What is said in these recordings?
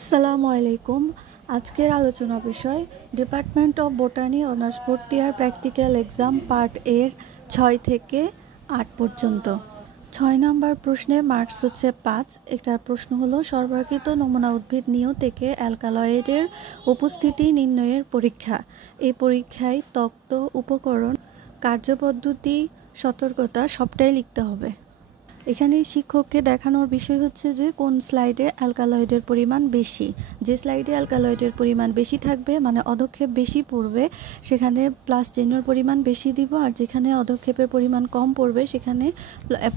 আসসালামু আলাইকুম। আজকের আলোচনা বিষয় department of botany honours fourth year practical exam part এর 6 থেকে 8 পর্যন্ত। 6 নম্বর প্রশ্নের মার্কস হচ্ছে 5। এটার প্রশ্ন হলো সর্বাকৃত নমুনা উদ্ভিদ নিয় থেকে অ্যালকালয়েডের উপস্থিতি নির্ণয়ের পরীক্ষা। এই পরীক্ষায় তত্ত্ব, উপকরণ, কার্যপদ্ধতি, সতর্কতা সবটাই লিখতে হবে। এখানে শিক্ষককে দেখানোর বিষয় হচ্ছে যে কোন স্লাইডে অ্যালকালয়েডের পরিমাণ বেশি। যে স্লাইডে অ্যালকালয়েডের পরিমাণ বেশি থাকবে মানে অধক্ষেপ বেশি পড়বে সেখানে প্লাস চিহ্নর পরিমাণ বেশি দিব, আর যেখানে অধক্ষেপের পরিমাণ কম পড়বে সেখানে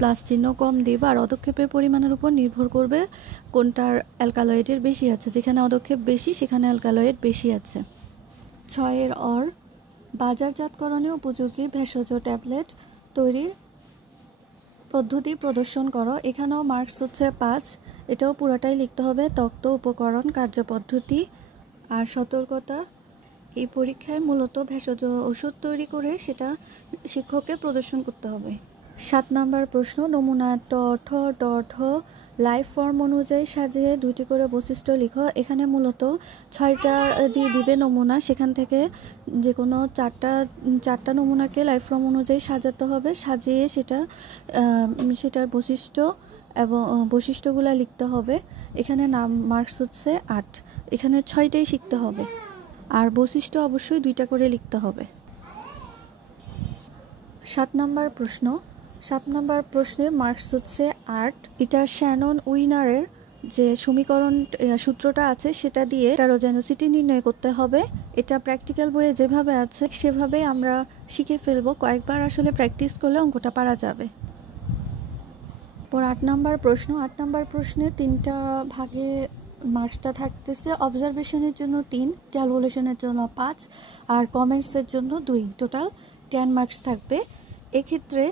প্লাস চিহ্ন কম দিব। আর অধক্ষেপের পরিমাণের উপর নির্ভর করবে কোনটার অ্যালকালয়েডের বেশি আছে। যেখানে অধক্ষেপ বেশি সেখানে অ্যালকালয়েড বেশি আছে। 6 অর বাজারজাতকরণে উপযোগী ভেষজ ট্যাবলেট তৈরির পদ্ধতি প্রদর্শন করো। এখানেও মার্কস হচ্ছে 5। এটাও পুরোটাই লিখতে হবে, তত্ত্ব, উপকরণ, কার্যপদ্ধতি আর সতর্কতা। এই পরীক্ষায় মূলত ভেষজ ওষুধ তৈরি করে সেটা শিক্ষককে প্রদর্শন করতে হবে। 7 নম্বর প্রশ্ন, নমুনা ঠ লাইফ ফর্ম অনুযায়ী সাজিয়ে 2টি করে বৈশিষ্ট্য লিখো। এখানে মূলত 6টা দিয়ে দিবে নমুনা, সেখান থেকে যে কোনো চারটা নমুনাকে লাইফ ফর্ম অনুযায়ী সাজাতে হবে। সাজিয়ে সেটার বৈশিষ্ট্য এবং বৈশিষ্ট্যগুলো লিখতে হবে। এখানে মার্কস হচ্ছে 8। এখানে 6টাই শিখতে হবে আর বৈশিষ্ট্য অবশ্যই 2টা করে লিখতে হবে। 7 নম্বর প্রশ্নে মার্কস হচ্ছে 8। এটা শ্যানন উইনারের যে সমীকরণ সূত্রটা আছে সেটা দিয়ে হেটারোজেনোসিটি নির্ণয় করতে হবে। এটা প্র্যাকটিক্যাল বইয়ে যেভাবে আছে সেভাবে আমরা শিখে ফেলবো। কয়েকবার আসলে প্র্যাকটিস করলে অঙ্কটা পারা যাবে। পর 8 নম্বর প্রশ্নে 3টা ভাগে মার্কসটা থাকতেছে। অবজারভেশনের জন্য 3, ক্যালকুলেশনের জন্য 5 আর কমেন্টসের জন্য 2, টোটাল 10 মার্কস থাকবে। এক্ষেত্রে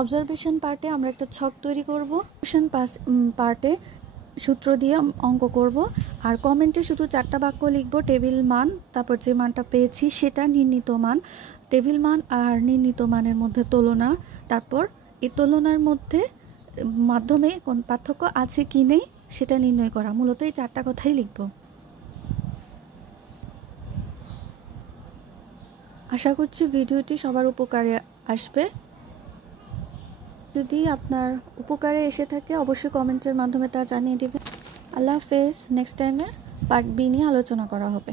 অবজারভেশন পার্টে আমরা একটা ছক তৈরি করব, কোশ্চেন পার্টে সূত্র দিয়ে অঙ্ক করব, আর কমেন্টে শুধু 4টা বাক্য লিখব। টেবিল মান, তারপর যে মানটা পেয়েছি সেটা নির্ণীত মান, টেবিল মান আর নির্ণীত মানের মধ্যে তুলনা, তারপর এই তুলনার মাধ্যমে কোন পার্থক্য আছে কি নেই সেটা নির্ণয় করা। মূলত এই 4টা কথাই লিখব। আশা করছি ভিডিওটি সবার উপকারে আসবে। যদি আপনার উপকারে এসে থাকে অবশ্যই কমেন্টের মাধ্যমে তা জানিয়ে দেবেন। আল্লাহ হাফেজ। নেক্সট টাইমে পার্ট বি নিয়ে আলোচনা করা হবে।